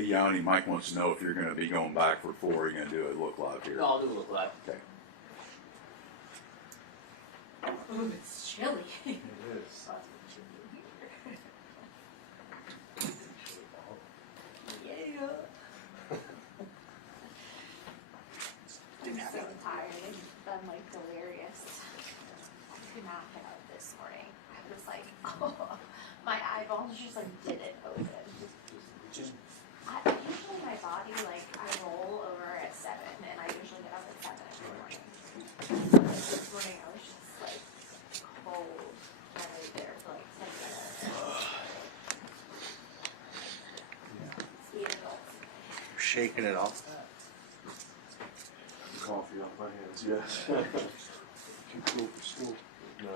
Hey, Yanni, Mike wants to know if you're going to be going back for 4. Are you going to do a look live here? No, I'll do a look live. Okay. Ooh, it's chilly. It is. Yeah. I'm so tired. I'm like delirious. I could not get out this morning. I was like, oh, my eyeballs just like didn't open. Usually my body, like, I roll over at 7, and I usually get up at 7 in the morning. This morning I was just like cold. I laid there for like 10 minutes. It's the adults. You're shaking it off. Coffee off my hands, yes. Too cool for school. No.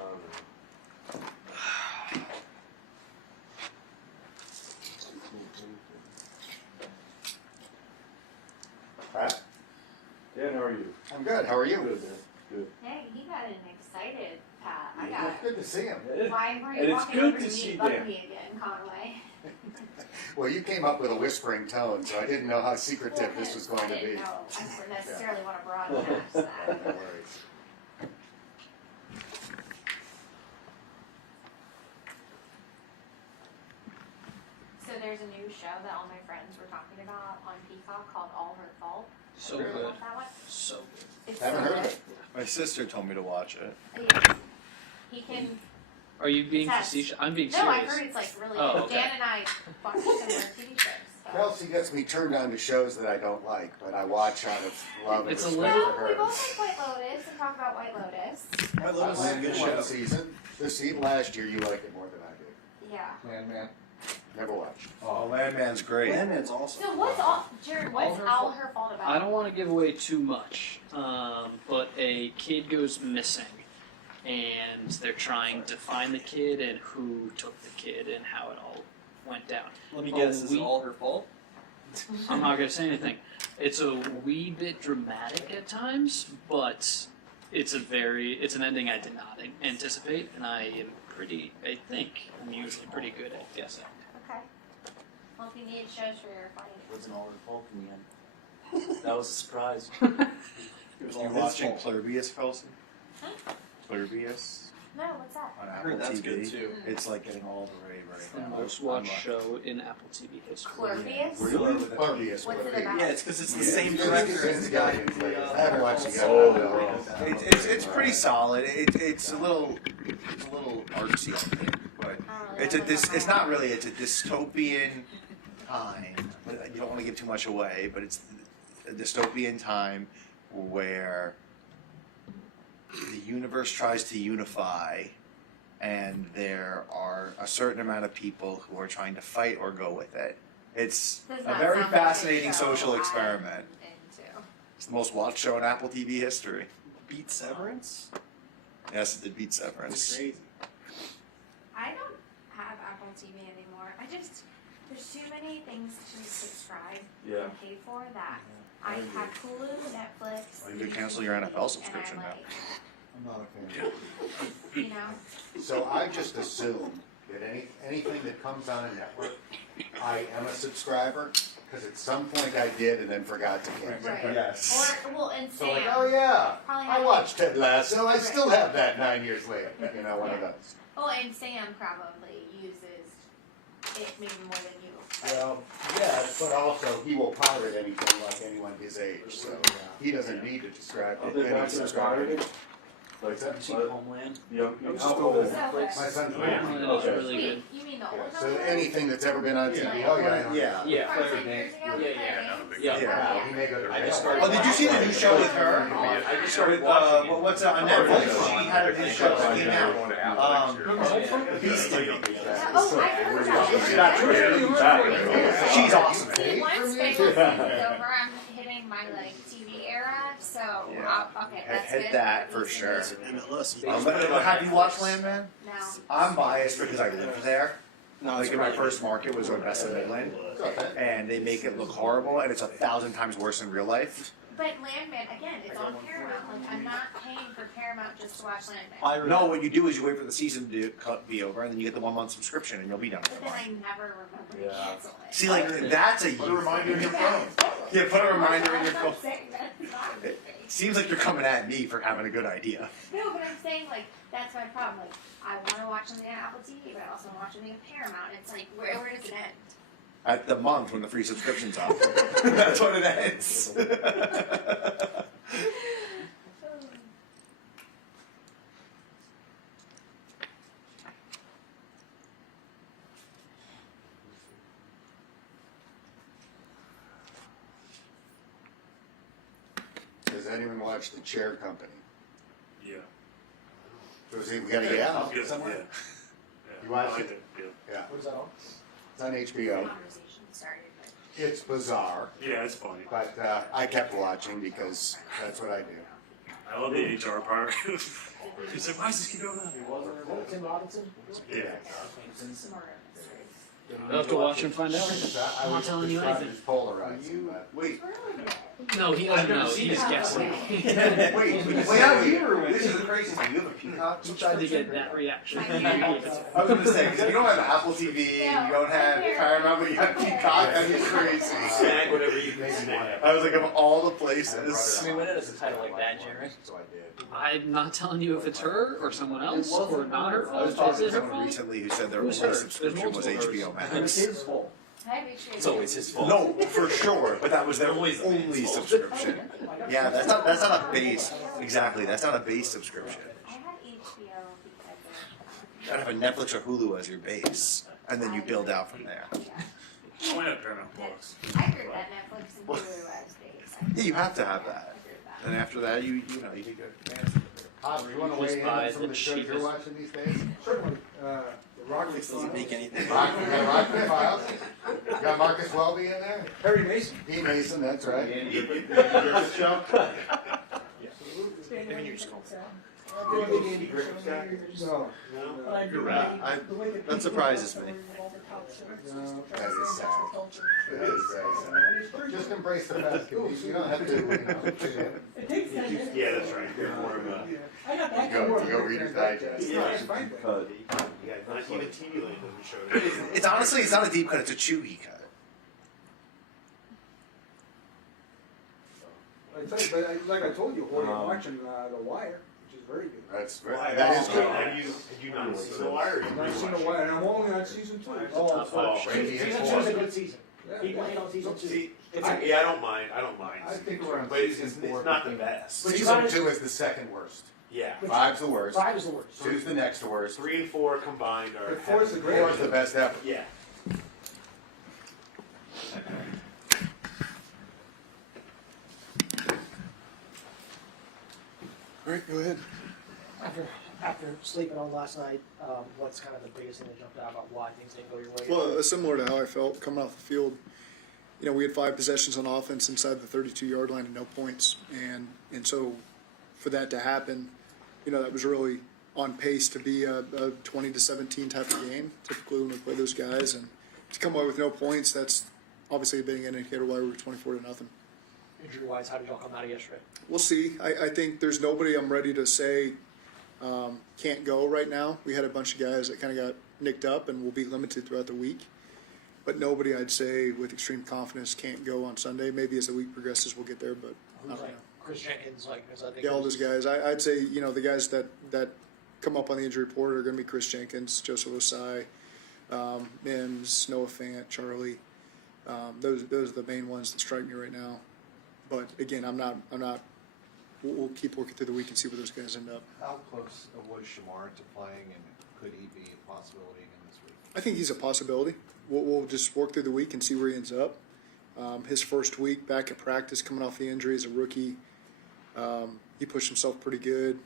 Too cool for anything. Pat? Dan, how are you? I'm good. How are you? Good, man. Good. Hey, he got an excited Pat. I It's got. good to see him. Why were And you it's walking good over to to see me, Dan. bug me again, Conway? Well, you came up with a whispering tone, so I didn't know how secretive this was going to I be. didn't know. I didn't necessarily want to broadcast No that. worries. So there's a new show that all my friends were talking about on Peacock called All Her Fault. So Have you heard good. about that one? So good. It's Haven't so heard of good. it. My sister told me to watch it. Yeah. He can. Are you being Test. facetious? I'm being No, serious. I heard it's like really Oh, good. okay. Dan and I watch similar TV shows. So. Kelsey gets me turned on to shows that I don't like, but I watch out of love and It's a respect little- for No, we her. both like White Lotus and talk about White Lotus. I liked one season. This season last year, you liked it more than I did. Yeah. Landman. Never watched. Oh, Landman's great. Landman's awesome. So what's all, Jared? What's All Her All Fault? Her Fault about? I don't want to give away too much, but a kid goes missing, and they're trying to find the kid and who took the kid and how it all went down. Let me Oh, guess, is it we- all her fault? I'm not going to say anything. It's a wee bit dramatic at times, but it's an ending I did not anticipate, and I think I'm usually pretty good at guessing. Okay. Well, if you need shows for your fighting. It wasn't all her fault in the end. That was a surprise. It was all You his watching fault. Plurbius, Kelsey? Huh? Plurbius No, what's that? on I Apple heard that's TV. good too. It's like getting all the rave right The now. most watched show in Apple TV history. Plurbius? Plurbius. What's it about? Yeah, it's because it's the Yeah. same Yeah. director Yeah. as the guy Yeah. who did I haven't watched it yet. Oh, It's pretty solid. It's a little artsy, I think, but it's not really. It's a dystopian time. You don't want to give too much away, but it's a dystopian time where the universe tries to unify, and there are a certain amount of people who are trying to fight or go with it. It's Does a not very sound like a fascinating show social I'm experiment. into. It's the most watched show in Apple TV history. Beat Severance? Yes, it did beat That's Severance. crazy. I don't have Apple TV anymore. There's too many things to subscribe Yeah. and pay for that. I have Hulu, Netflix. Well, you could cancel your NFL subscription and now. I'm not a fan. You know, So I just assume that anything that comes on a network, I am a subscriber, because at some point I did and then forgot to cancel. right? Yes. And So Sam. like, oh yeah, probably I have- watched Ted Lasso, I Right. still have that 9 years later. You know, one of Yeah. those. Oh, and Sam probably uses it maybe more than you. Well, yeah, but also he will pirate anything like anyone his age, so he doesn't need to describe Are it. they Any back to subscriber. pirating? Like Have you that? seen Homeland? Yeah. I'm How just old over is there. Netflix? My son's Oh, yeah. born. Homeland is Okay. really good. Wait, you mean the Yeah, old so number? anything that's ever been on TV, Yeah. oh yeah. Yeah. Yeah. From Claire 10 years Danes. ago? Yeah, Claire yeah. Danes? Yeah. Yeah, he may go to I just started Oh, did you see the new show with her? I just With, started watching it. what's it on Netflix? She had a new show that came out. Beast League. Yeah, oh, I heard about it. She's not true. She's awesome. See, once Bengals season's over, I'm hitting my like TV era, so Yeah. Okay, that's Hit good. that for sure. MLS. But have you watched Landman? No. I'm biased because I lived there. Like in my first market was Odessa, Midland, and they make it look horrible, and it's 1,000 times worse in real life. But Landman, again, it's on Paramount. Like, I'm not paying for Paramount Paramount just to watch Landman. No, what you do is you wait for the season to be over, and then you get the 1 month subscription, and you'll be done But with then it. I never remember to Yeah. cancel it. See, like that's a Put a reminder in your phone. Yeah, put a reminder in your I'm phone. not saying that's not a good thing. Seems like you're coming at me for having a good idea. No, but I'm saying like that's my problem. Like I want to watch something on Apple TV, but I also want something on Paramount. It's like where does it end? At the month when the free subscription's up. That's when it ends. Does anyone watch The Chair Company? Yeah. We gotta get out. Good. somewhere. Yeah. You watched I it? did, yeah. Yeah, What is that on? it's on HBO. Conversation started, but It's bizarre, Yeah, it's funny. but I kept watching because that's what I do. I love the HR part. He's like, why does this keep going on? Tim Robinson? Yeah. some more mysteries. You'll have to watch and find out. I I'm not was telling you described anything. as polarizing, but Wait, No, he doesn't know. He's guessing. wait, how do you? This is the craziest thing. You have a Peacock? He tried to get that reaction. I know. I was gonna say, 'cause if you don't have Apple TV, you don't have Paramount, but you have Peacock, that is crazy. Snack whatever you can maybe snack. I was like, of all the I places. mean, when it is a title like that, Jerry. So I did. I'm not telling you if it's her or someone else or not her I was fault. talking Is to it her someone fault? recently who said their Who's only her? subscription There's was multiple HBO It's Max. his fault. I have HBO. It's always his fault. No, for sure, but that was their Always the man's only fault. subscription. Yeah, that's not a base. Exactly, that's not a base subscription. I had HBO because You gotta have a Netflix or Hulu as your base, and then you build out from there. I went up Paramount Plus. I agree with that Netflix and Hulu as base. Yeah, you have to have that. And after that, you can go. Bob, you want to Just weigh in buy on some the of the shows you're cheapest- watching these days? Certainly, the Rockets Doesn't make anything. Rock, we got Rockman Files. You got Marcus Welby in there. Harry Mason. P. Mason, that's right. No. That surprises me. That is sad. It is very sad. Just embrace the fact. You don't have to, fit in. Yeah, that's right. You're more of a. You go Reader's Digest. Yeah, not even TV Land doesn't show it. It's honestly, it's not a deep cut. It's a chewy cut. But like I told you, we're watching The Wire, which is very good. That's very, that is good. Have you not seen The Wire? I've seen The Wire, and I'm only on season 2. Oh, Randy Season has 2 is a one. good season. People hate on season 2. Yeah, I don't mind. I don't mind. I think we're on But it's season 4. not the best. Season 2 is the second worst. Yeah. 5's the worst. 5 is the worst. 2's the next worst. 3 and 4 combined are. But 4 is the 4 greatest. is the best ever. Yeah. All right, go ahead. After sleeping on last night, what's kind of the biggest thing that jumped out about why things didn't go your way? Well, similar to how I felt coming off the field. You know, we had 5 possessions on offense inside the 32-yard line and no points. And so for that to happen, you know, that was really on pace to be a 20-17 type of game, typically when we play those guys. And to come away with no points, that's obviously a big indicator why we were 24-0. Injury-wise, how did y'all come out of yesterday? We'll see. I think there's nobody I'm ready to say can't go right now. We had a bunch of guys that kind of got nicked up and will be limited throughout the week. But nobody I'd say with extreme confidence can't go on Sunday. Maybe as the week progresses we'll get there, but I Who's don't know. Chris Jenkins, because I think Yeah, all those guys. I'd say, you know, the guys that come up on the injury report are going to be Chris Jenkins, Joseph Osai, Mims, Noah Fant, Charlie. Those are the main ones that strike me right now. But again, I'm not. We'll keep working through the week and see where those guys end up. How close was Shamar to playing, and could he be a possibility again this week? I think he's a possibility. We'll just work through the week and see where he ends up. His first week back at practice, coming off the injury as a rookie, he pushed himself pretty good.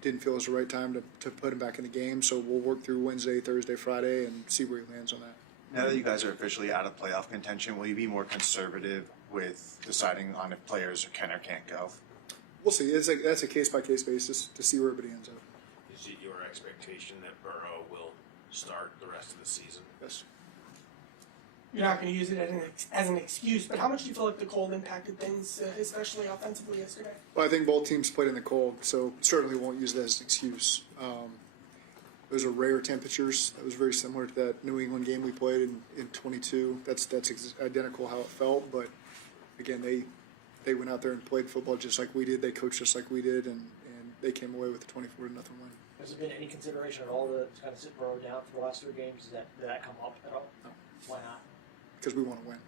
Didn't feel it was the right time to put him back in the game. So we'll work through Wednesday, Thursday, Friday, and see where he lands on that. Now that you guys are officially out of playoff contention, will you be more conservative with deciding on if players can or can't go? We'll see. That's a case-by-case basis to see where everybody ends up. Is it your expectation that Burrow will start the rest of the season? Yes. you're not going to use it as an excuse, but how much do you feel like the cold impacted things, especially offensively yesterday? Well, I think both teams played in the cold, so certainly won't use that as an excuse. Those are rare temperatures. That was very similar to that New England game we played in 22. That's identical how it felt, but again, they went out there and played football just like we did. They coached just like we did, and they came away with a 24-0 win. Has there been any consideration at all to kind of sit Burrow down for the last 3 games? Did that come up at all? No. Why not? Because we want to win.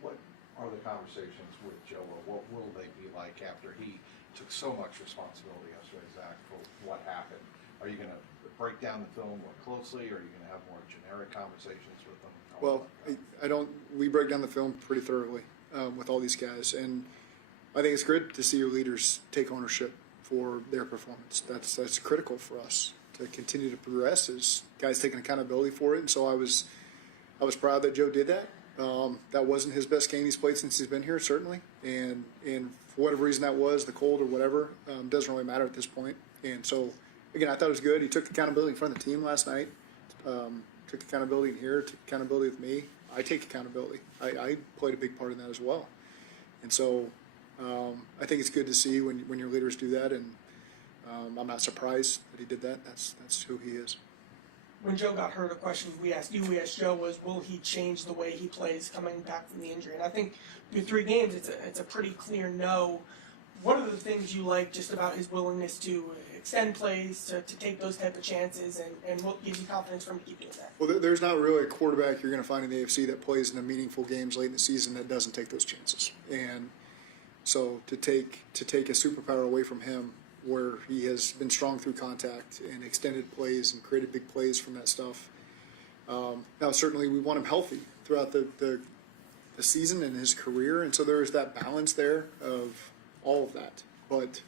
What are the conversations with Joe, or what will they be like after he took so much responsibility yesterday, Zach, for what happened? Are you going to break down the film more closely, or are you going to have more generic conversations with them? Well, I don't. We break down the film pretty thoroughly with all these guys, and I think it's good to see your leaders take ownership for their performance. That's critical for us to continue to progress. Is guys taking accountability for it, and so I was proud that Joe did that. That wasn't his best game he's played since he's been here, certainly, and for whatever reason that was, the cold or whatever, doesn't really matter at this point. And so, again, I thought it was good. He took accountability in front of the team last night. Took accountability in here. Took accountability with me. I take accountability. I played a big part in that as well. And so, I think it's good to see when your leaders do that, and I'm not surprised that he did that. That's who he is. When Joe got hurt, a question we asked Joe was, will he change the way he plays coming back from the injury? And I think through 3 games, it's a pretty clear no. What are the things you like just about his willingness to extend plays, to take those type of chances, and what gives you confidence for him to keep doing that? Well, there's not really a quarterback you're going to find in the AFC that plays in the meaningful games late in the season that doesn't take those chances. And so to take a superpower away from him, where he has been strong through contact and extended plays and created big plays from that stuff. Now, certainly we want him healthy throughout the season and his career, and so there's that balance there of all of that. But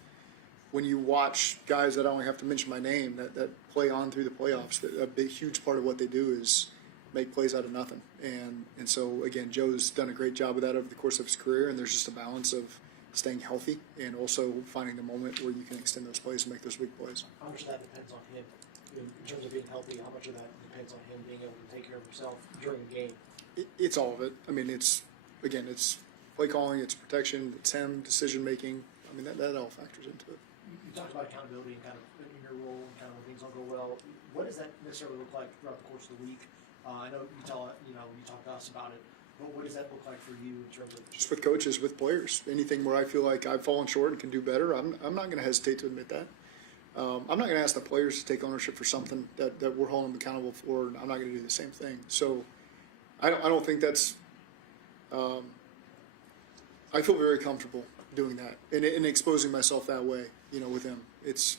when you watch guys that I only have to mention my name that play on through the playoffs, a big, huge part of what they do is make plays out of nothing. And so, again, Joe's done a great job of that over the course of his career, and there's just a balance of staying healthy and also finding the moment where you can extend those plays and make those big plays. How much of that depends on him in terms of being healthy? How much of that depends on him being able to take care of himself during the game? It's all of it. I mean, it's play calling, it's protection, it's him, decision making. I mean, that all factors into it. You talked about accountability and kind of in your role and kind of when things don't go well. What does that necessarily look like throughout the course of the week? I know you talk to us about it. But what does that look like for you in terms of just with coaches, with players? Anything where I feel like I've fallen short and can do better, I'm not going to hesitate to admit that. I'm not going to ask the players to take ownership for something that we're holding them accountable for, and I'm not going to do the same thing. So I don't think that's. I feel very comfortable doing that and exposing myself that way, with him. It's.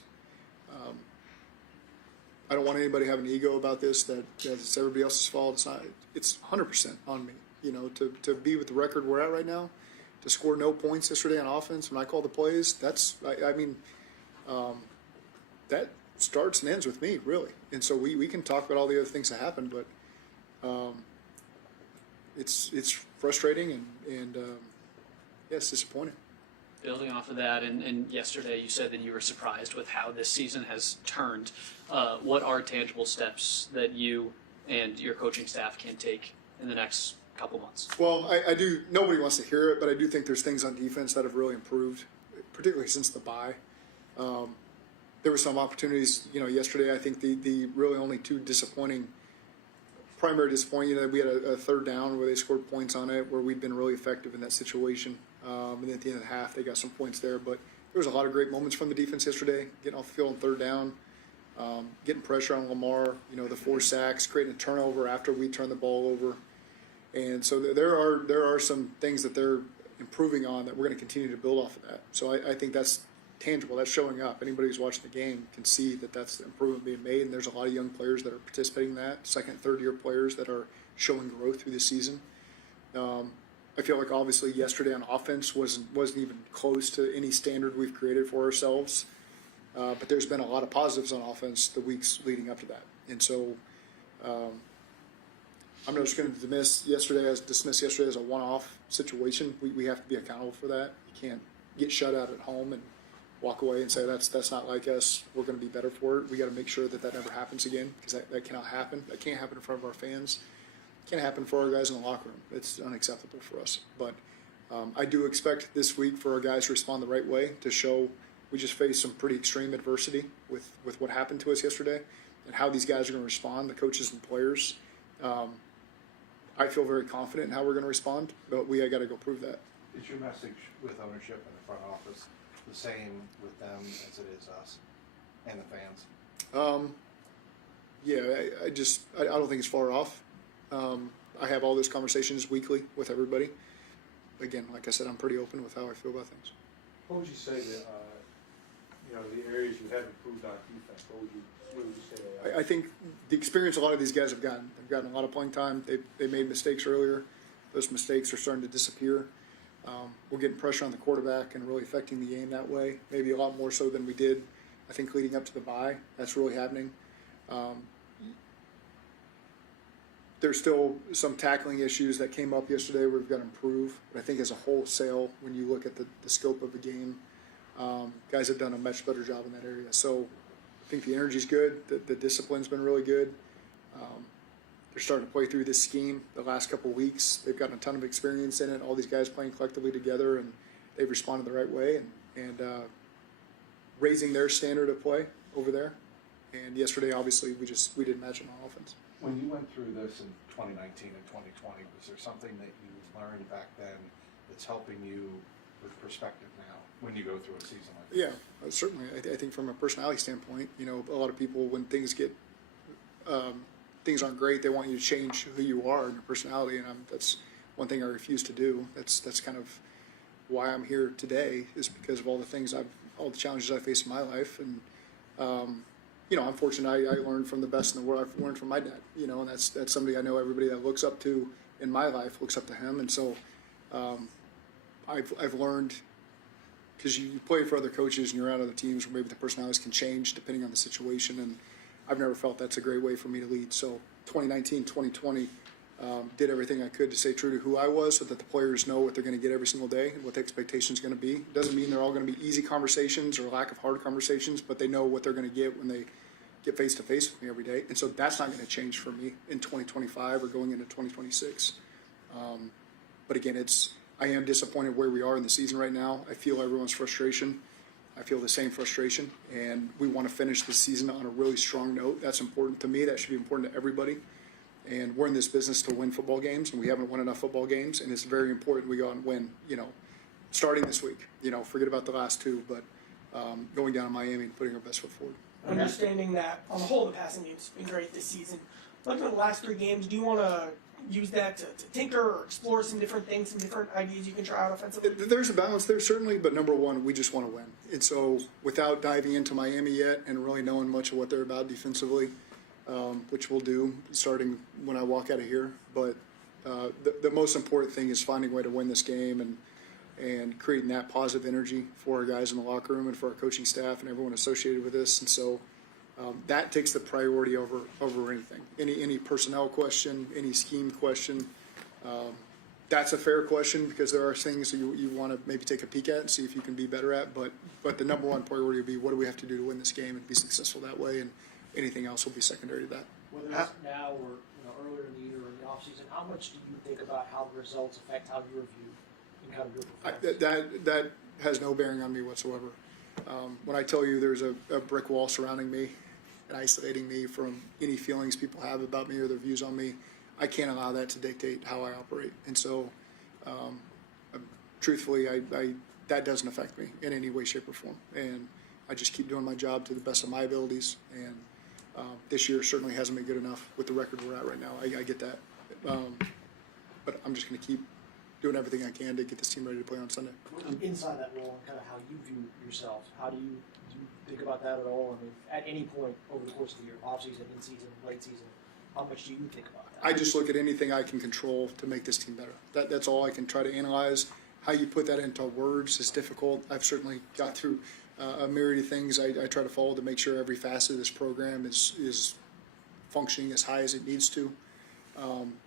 I don't want anybody to have an ego about this that it's everybody else's fault. It's not. It's 100% on me. To be with the record we're at right now, to score no points yesterday on offense when I call the plays, that starts and ends with me, really. And so we can talk about all the other things that happened, but it's frustrating and it's disappointing. Building off of that, and yesterday you said that you were surprised with how this season has turned. What are tangible steps that you and your coaching staff can take in the next couple months? Well, I do. Nobody wants to hear it, but I do think there's things on defense that have really improved, particularly since the bye. There were some opportunities, yesterday. I think the really only 2 primary disappointing. We had a 3rd down where they scored points on it, where we'd been really effective in that situation. And then at the end of the half, they got some points there. But there was a lot of great moments from the defense yesterday, getting off the field on 3rd down, getting pressure on Lamar. The 4 sacks, creating a turnover after we turned the ball over. And so there are some things that they're improving on that we're going to continue to build off of that. So I think that's tangible. That's showing up. Anybody who's watching the game can see that that's the improvement being made. And there's a lot of young players that are participating in that, 2nd, 3rd year players that are showing growth through the season. I feel like obviously yesterday on offense wasn't even close to any standard we've created for ourselves. But there's been a lot of positives on offense the weeks leading up to that. And so I'm not just going to dismiss yesterday as a one-off situation. We have to be accountable for that. You can't get shut out at home and walk away and say that's not like us. We're going to be better for it. We got to make sure that never happens again, because that cannot happen. That can't happen in front of our fans. can't happen for our guys in the locker room. It's unacceptable for us. But I do expect this week for our guys to respond the right way, to show we just faced some pretty extreme adversity with what happened to us yesterday, and how these guys are going to respond, the coaches and players. I feel very confident in how we're going to respond, but I got to go prove that. Is your message with ownership and the front office the same with them as it is us and the fans? Yeah, I don't think it's far off. I have all those conversations weekly with everybody. Again, like I said, I'm pretty open with how I feel about things. What would you say that, the areas you have improved on defense? What would you say? I think the experience a lot of these guys have gotten a lot of playing time. They made mistakes earlier. Those mistakes are starting to disappear. We're getting pressure on the quarterback and really affecting the game that way. Maybe a lot more so than we did, I think, leading up to the bye. That's really happening. There's still some tackling issues that came up yesterday we've got to improve. But I think as a wholesale, when you look at the scope of the game, guys have done a much better job in that area. So I think the energy's good. The discipline's been really good. They're starting to play through this scheme the last couple of weeks. They've gotten a ton of experience in it. All these guys playing collectively together, and they've responded the right way and raising their standard of play over there. And yesterday, obviously, we didn't match them on offense. When you went through this in 2019 and 2020, was there something that you learned back then that's helping you with perspective now when you go through a season like this? Yeah, certainly. I think from a personality standpoint, a lot of people, when things aren't great, they want you to change who you are and your personality, and that's one thing I refuse to do. That's kind of why I'm here today, is because of all the challenges I faced in my life, and I'm fortunate. I learned from the best in the world. I've learned from my dad, and that's somebody I know everybody that looks up to in my life looks up to him, and so I've learned, because you play for other coaches and you're around other teams where maybe the personalities can change depending on the situation, and I've never felt that's a great way for me to lead. So 2019, 2020, did everything I could to stay true to who I was, so that the players know what they're going to get every single day and what the expectation is going to be. It doesn't mean they're all going to be easy conversations or lack of hard conversations, but they know what they're going to get when they get face to face with me every day. And so that's not going to change for me in 2025 or going into 2026. But again, I am disappointed where we are in the season right now. I feel everyone's frustration. I feel the same frustration, and we want to finish the season on a really strong note. That's important to me. That should be important to everybody. And we're in this business to win football games, and we haven't won enough football games, and it's very important we go out and win, starting this week. Forget about the last two, but going down to Miami and putting our best foot forward. Understanding that, on the whole, the passing game's been great this season. Looking at the last 3 games, do you want to use that to tinker or explore some different things, some different ideas you can try out offensively? There's a balance there, certainly, but number one, we just want to win. And so without diving into Miami yet and really knowing much of what they're about defensively, which we'll do starting when I walk out of here, but the most important thing is finding a way to win this game and creating that positive energy for our guys in the locker room and for our coaching staff and everyone associated with this. And so that takes the priority over anything. Any personnel question, any scheme question, that's a fair question, because there are things that you want to maybe take a peek at and see if you can be better at. But the number one priority would be, what do we have to do to win this game and be successful that way, and anything else will be secondary to that. Whether it's now or earlier in the year or in the offseason, how much do you think about how the results affect how you're viewed and how your performance? That has no bearing on me whatsoever. When I tell you there's a brick wall surrounding me and isolating me from any feelings people have about me or their views on me, I can't allow that to dictate how I operate. And so, truthfully, that doesn't affect me in any way, shape, or form. And I just keep doing my job to the best of my abilities. And this year certainly hasn't been good enough with the record we're at right now. I get that. But I'm just going to keep doing everything I can to get this team ready to play on Sunday. Inside that role and kind of how you view yourself, do you think about that at all? I mean, at any point over the course of the year, off-season, in-season, late season, how much do you think about that? I just look at anything I can control to make this team better. That's all I can try to analyze. How you put that into words is difficult. I've certainly got through a myriad of things I try to follow to make sure every facet of this program is functioning as high as it needs to.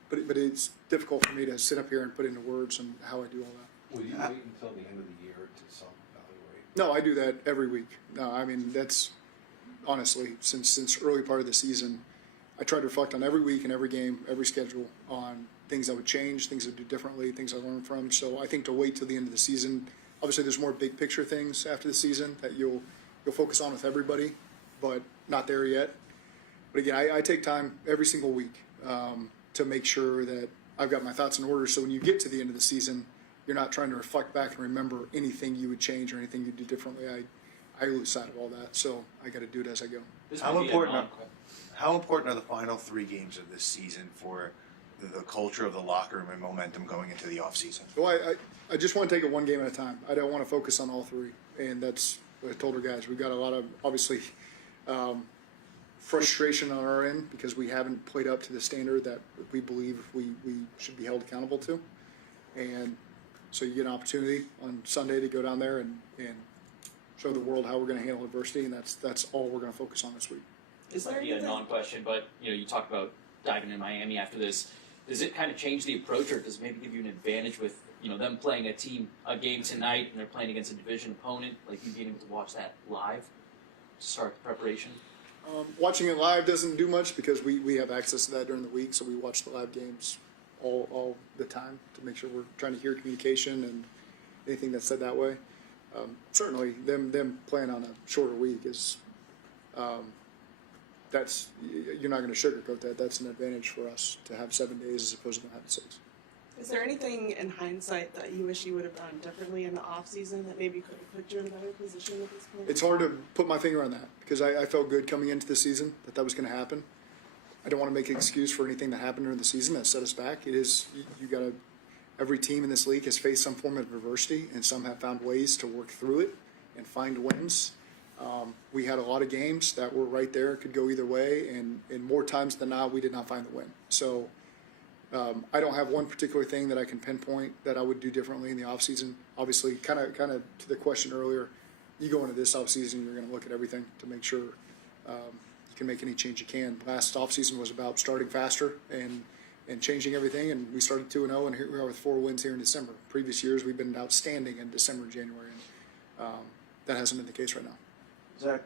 But it's difficult for me to sit up here and put into words and how I do all that. Will you wait until the end of the year to self-evaluate? No, I do that every week. No, I mean, that's honestly, since early part of the season, I try to reflect on every week and every game, every schedule, on things I would change, things I would do differently, things I learned from. So I think to wait till the end of the season, obviously there's more big picture things after the season that you'll focus on with everybody, but not there yet. But again, I take time every single week to make sure that I've got my thoughts in order. So when you get to the end of the season, you're not trying to reflect back and remember anything you would change or anything you'd do differently. I lose sight of all that, so I got to do it as I go. How important are the final 3 games of this season for the culture of the locker room and momentum going into the offseason? Well, I just want to take it one game at a time. I don't want to focus on all 3, and that's what I told our guys. We've got a lot of, obviously, frustration on our end because we haven't played up to the standard that we believe we should be held accountable to. And so you get an opportunity on Sunday to go down there and show the world how we're going to handle adversity, and that's all we're going to focus on this week. This might be a non-question, but you talked about diving in Miami after this. Does it kind of change the approach, or does it maybe give you an advantage with them playing a game tonight, and they're playing against a division opponent, like you being able to watch that live to start the preparation? Watching it live doesn't do much because we have access to that during the week, so we watch the live games all the time to make sure we're trying to hear communication and anything that's said that way. Certainly, them playing on a shorter week is that's you're not going to sugarcoat that. That's an advantage for us to have 7 days as opposed to having 6. Is there anything in hindsight that you wish you would have done differently in the off season that maybe could have put you in a better position at this point? It's hard to put my finger on that because I felt good coming into the season that was going to happen. I don't want to make an excuse for anything that happened during the season that set us back. It is you got to. Every team in this league has faced some form of adversity, and some have found ways to work through it and find wins. We had a lot of games that were right there, could go either way, and more times than not, we did not find the win. So I don't have one particular thing that I can pinpoint that I would do differently in the offseason. Obviously, kind of to the question earlier, you go into this offseason, you're going to look at everything to make sure you can make any change you can. Last offseason was about starting faster and changing everything, and we started 2-0, and here we are with 4 wins here in December. Previous years, we've been outstanding in December and January, and that hasn't been the case right now. Zach,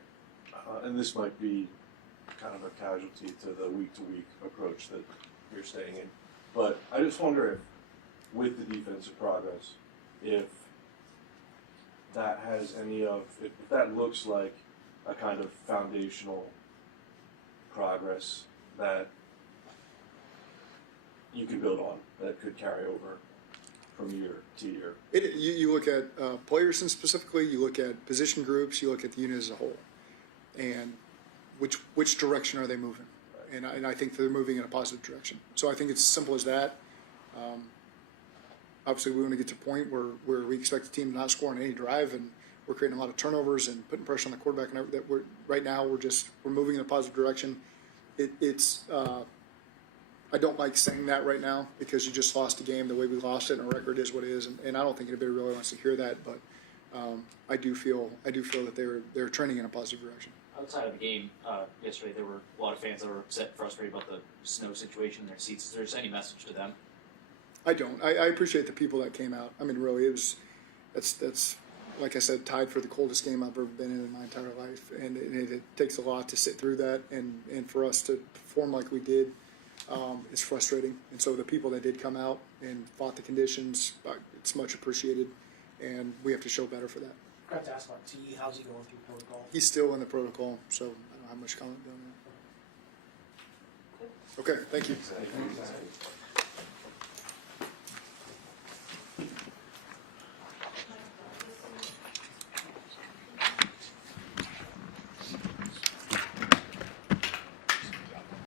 and this might be kind of a casualty to the week-to-week approach that you're staying in, but I just wonder if, with the defensive progress, if that has if that looks like a kind of foundational progress that you can build on, that could carry over from year to year. You look at players and specifically, you look at position groups, you look at the unit as a whole, and which direction are they moving? Right. And I think they're moving in a positive direction. So I think it's as simple as that. Obviously, we want to get to a point where we expect the team to not score on any drive, and we're creating a lot of turnovers and putting pressure on the quarterback. And that right now we're moving in a positive direction. I don't like saying that right now because you just lost a game the way we lost it, and our record is what it is, and I don't think anybody really wants to hear that. But I do feel that they're trending in a positive direction. Outside of the game yesterday, there were a lot of fans that were upset and frustrated about the snow situation in their seats. Is there any message to them? I don't. I appreciate the people that came out. I mean, really, that's like I said, tied for the coldest game I've ever been in my entire life, and it takes a lot to sit through that, and for us to perform like we did. It's frustrating, and so the people that did come out and fought the conditions, it's much appreciated, and we have to show better for that. I have to ask about T. How's he going through protocol? He's still in the protocol, so I don't have much comment on that. Okay, thank you.